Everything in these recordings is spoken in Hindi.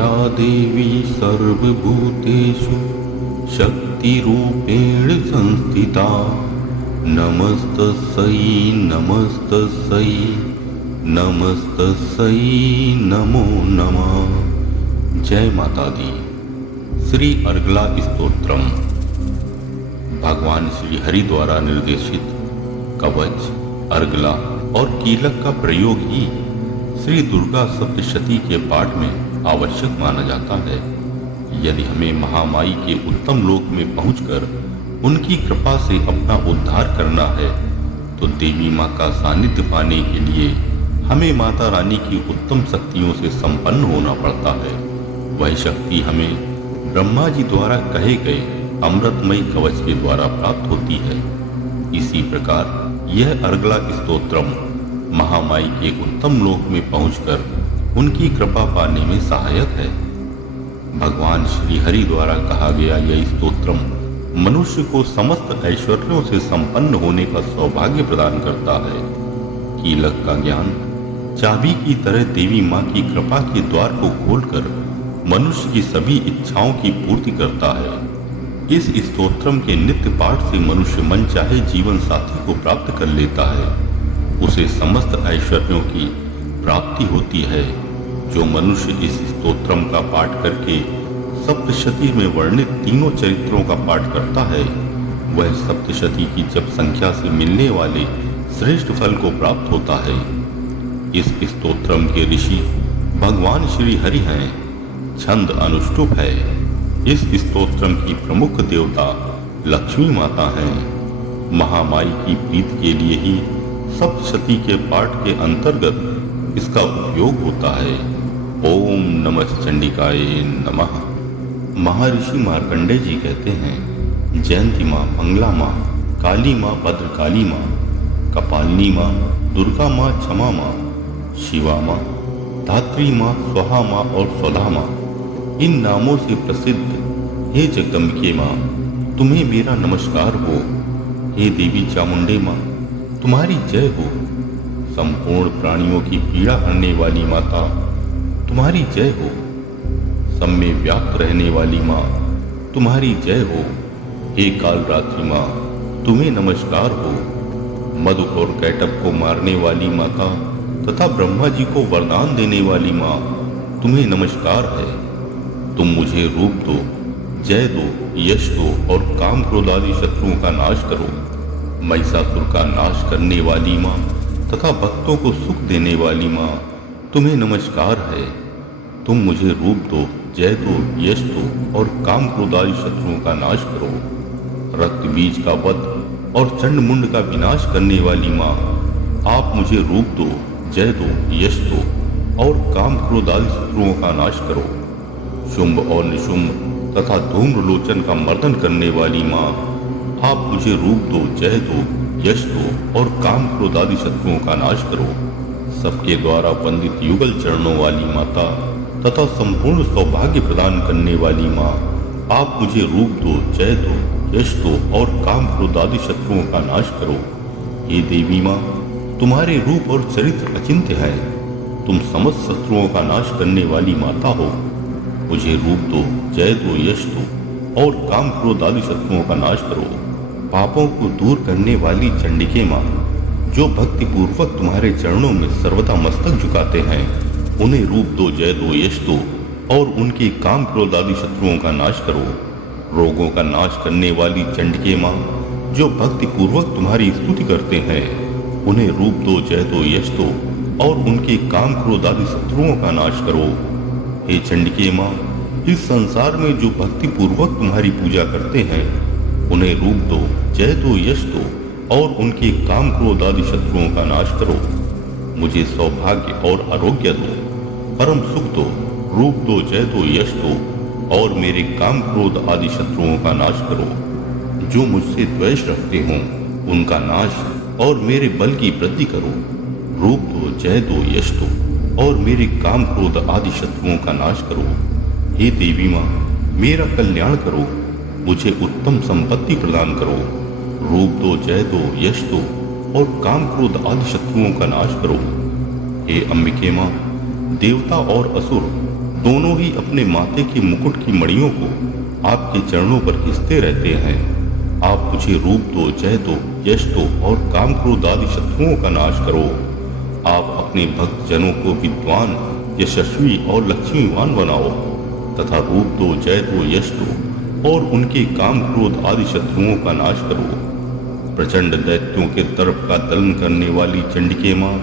या देवी सर्वभूतेषु शक्तिरूपेण संस्थिता नमस्तस्यै नमस्तस्यै नमस्तस्यै नमो नमः। जय माता दी। श्री अर्गला स्तोत्रम भगवान श्री हरि द्वारा निर्देशित कवच, अर्गला और कीलक का प्रयोग ही श्री दुर्गा सप्तशती के पाठ में आवश्यक माना जाता है। यदि हमें महामाई के उत्तम लोक में पहुंचकर उनकी कृपा से अपना उद्धार करना है तो देवी माँ का सानिध्य पाने के लिए हमें माता रानी की उत्तम शक्तियों से संपन्न होना पड़ता है। वह शक्ति हमें ब्रह्मा जी द्वारा कहे गए अमृतमयी कवच के द्वारा प्राप्त होती है। इसी प्रकार यह अर्गला स्तोत्रम महामाई के उत्तम लोक में पहुंचकर उनकी कृपा पाने में सहायक है। भगवान श्री हरि द्वारा कहा गया यह स्तोत्रम मनुष्य को समस्त ऐश्वर्यों से संपन्न होने का सौभाग्य प्रदान करता है। कीलक का ज्ञान चाबी की तरह देवी माँ की कृपा के द्वार को खोलकर मनुष्य की सभी इच्छाओं की पूर्ति करता है। इस स्तोत्रम के नित्य पाठ से मनुष्य मन चाहे जीवन साथी को प्राप्त कर लेता है। उसे समस्त ऐश्वर्यों की प्राप्ति होती है। जो मनुष्य इस स्तोत्रम का पाठ करके सप्तशती में वर्णित तीनों चरित्रों का पाठ करता है वह सप्तशती की जप संख्या से मिलने वाले श्रेष्ठ फल को प्राप्त होता है। इस स्तोत्रम के ऋषि भगवान श्री हरि हैं। छंद अनुष्टुप है। इस स्तोत्रम की प्रमुख देवता लक्ष्मी माता हैं। महामाई की प्रीति के लिए ही सप्तशती के पाठ के अंतर्गत इसका उपयोग होता है। ओम नमः चंडिकाय नमः। महर्षि मार्कंडेय जी कहते हैं, जयंती माँ, मंगला माँ, काली माँ, भद्रकाली माँ, कपालिनी माँ, दुर्गा माँ, क्षमा माँ, शिवा माँ, धात्री माँ, स्वाहा माँ और स्वधा माँ, इन नामों से प्रसिद्ध हे जगदम्बिके माँ, तुम्हें मेरा नमस्कार हो। हे देवी चामुंडे माँ, तुम्हारी जय हो। संपूर्ण प्राणियों की पीड़ा हरने वाली माता, तुम्हारी जय हो। सब में व्याप्त रहने वाली माँ, तुम्हारी जय हो। हे कालरात्रि माँ, तुम्हें नमस्कार हो। मधु और कैटभ को मारने वाली माता तथा ब्रह्मा जी को वरदान देने वाली माँ, तुम्हें नमस्कार है। तुम मुझे रूप दो, जय दो, यश दो और काम क्रोध आदि शत्रुओं का नाश करो। महिषासुर का नाश करने वाली माँ तथा भक्तों को सुख देने वाली माँ, तुम्हें नमस्कार है। तुम मुझे रूप दो, जय दो, यश दो और काम क्रोध आदि शत्रुओं का नाश करो। रक्त बीज का वध और चंड मुंड का विनाश करने वाली माँ, आप मुझे रूप दो, जय दो, यश दो और काम क्रोध आदि शत्रुओं का नाश करो। शुंभ और निशुंभ तथा धूम्रलोचन का मर्दन करने वाली माँ, आप मुझे रूप दो, जय दो, यश दो और काम क्रोध आदि शत्रुओं का नाश करो। सबके द्वारा वंदित युगल चरणों वाली माता तथा संपूर्ण सौभाग्य प्रदान करने वाली माँ, आप मुझे रूप दो, जय दो, यश दो और काम क्रोध आदि शत्रुओं का नाश करो। हे देवी माँ, तुम्हारे रूप और चरित्र अचिंत्य है। तुम समस्त शत्रुओं का नाश करने वाली माता हो। मुझे रूप दो, जय दो, यश दो और काम क्रोध आदि शत्रुओं का नाश करो। पापों को दूर करने वाली चंडिके माँ, जो भक्ति पूर्वक तुम्हारे चरणों में सर्वदा मस्तक झुकाते हैं, उन्हें रूप दो, जय दो, यश दो और उनके काम क्रोध आदि शत्रुओं का नाश करो। रोगों का नाश करने वाली चंडिके माँ, जो भक्ति पूर्वक तुम्हारी स्तुति करते हैं, उन्हें रूप दो, जय दो, यश दो और उनके काम क्रोध आदि शत्रुओं का नाश करो। हे चंडिके माँ, इस संसार में जो भक्ति पूर्वक तुम्हारी पूजा करते हैं, उन्हें रूप दो, जय दो, यश दो और उनके काम क्रोध आदि शत्रुओं का नाश करो। मुझे सौभाग्य और आरोग्य दो, परम सुख दो, रूप दो, जय दो, यश दो और मेरे काम क्रोध आदि शत्रुओं का नाश करो। जो मुझसे द्वेष रखते हों उनका नाश और मेरे बल की वृद्धि करो। रूप दो, जय दो, यश दो और मेरे काम क्रोध आदि शत्रुओं का नाश करो। हे देवी माँ, मेरा कल्याण करो। मुझे उत्तम संपत्ति प्रदान करो। रूप दो, जय दो, यश दो और काम क्रोध आदि शत्रुओं का नाश करो। हे अंबिके माँ, देवता और असुर दोनों ही अपने माथे के मुकुट की मणियों को आपके चरणों पर घिसते रहते हैं। आप मुझे रूप दो, जय दो, यश दो और काम क्रोध आदि शत्रुओं का नाश करो। आप अपने भक्त जनों को विद्वान, यशस्वी और लक्ष्मीवान बनाओ तथा रूप दो, जय दो, यश दो और उनके काम क्रोध आदि शत्रुओं का नाश करो। प्रचंड दैत्यों के दर्प का दलन करने वाली चंडिके माँ,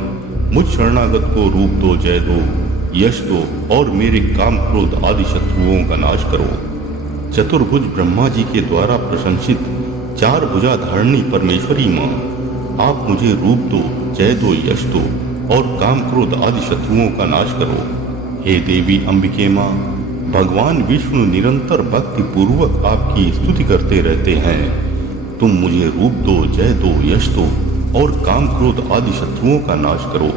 मुझ शरणागत को रूप दो, जय दो, यश दो और मेरे काम क्रोध आदि शत्रुओं का नाश करो। चतुर्भुज ब्रह्मा जी के द्वारा प्रशंसित चार भुजा धारणी परमेश्वरी माँ, आप मुझे रूप दो, जय दो, यश दो और काम क्रोध आदि शत्रुओं का नाश करो। हे देवी अंबिके माँ, भगवान विष्णु निरंतर भक्ति पूर्वक आपकी स्तुति करते रहते हैं। तुम मुझे रूप दो, जय दो, यश दो और काम क्रोध आदि शत्रुओं का नाश करो।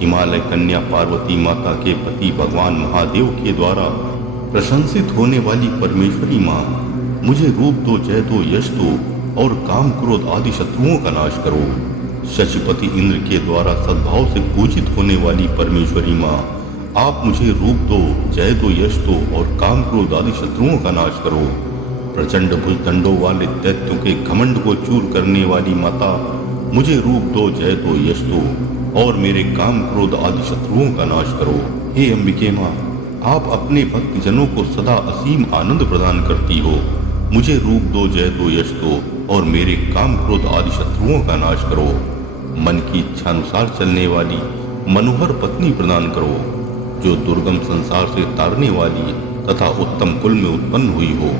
हिमालय कन्या पार्वती माता के पति भगवान महादेव के द्वारा प्रशंसित होने वाली परमेश्वरी माँ, मुझे रूप दो, जय दो, यश दो और काम क्रोध आदि शत्रुओं का नाश करो। शशिपति इंद्र के द्वारा सद्भाव से पूजित होने वाली परमेश्वरी माँ, आप मुझे रूप दो, जय दो, यश दो और काम क्रोध आदि शत्रुओं का नाश करो। प्रचंड भुजदंडों वाले दैत्यों के घमंड को चूर करने वाली माता, मुझे रूप दो, जय दो, यश दो और मेरे काम क्रोध आदि शत्रुओं का नाश करो। हे अंबिके माँ, आप अपने भक्तजनों को सदा असीम आनंद प्रदान करती हो। मुझे रूप दो, जय दो, यश दो और मेरे काम क्रोध आदि शत्रुओं का नाश करो। मन की इच्छा अनुसार चलने वाली मनोहर पत्नी प्रदान करो, जो दुर्गम संसार से तारने वाली तथा उत्तम कुल में उत्पन्न हुई हो।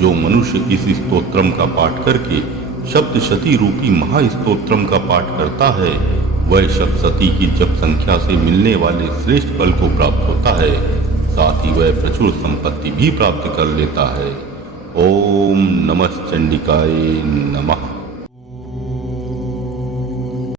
जो मनुष्य इस स्तोत्रम का पाठ करके शब्द शती रूपी महास्तोत्रम का पाठ करता है, वह शब्द सती की जप संख्या से मिलने वाले श्रेष्ठ फल को प्राप्त होता है। साथ ही वह प्रचुर संपत्ति भी प्राप्त कर लेता है। ओम नमः चंडिकाय नमः।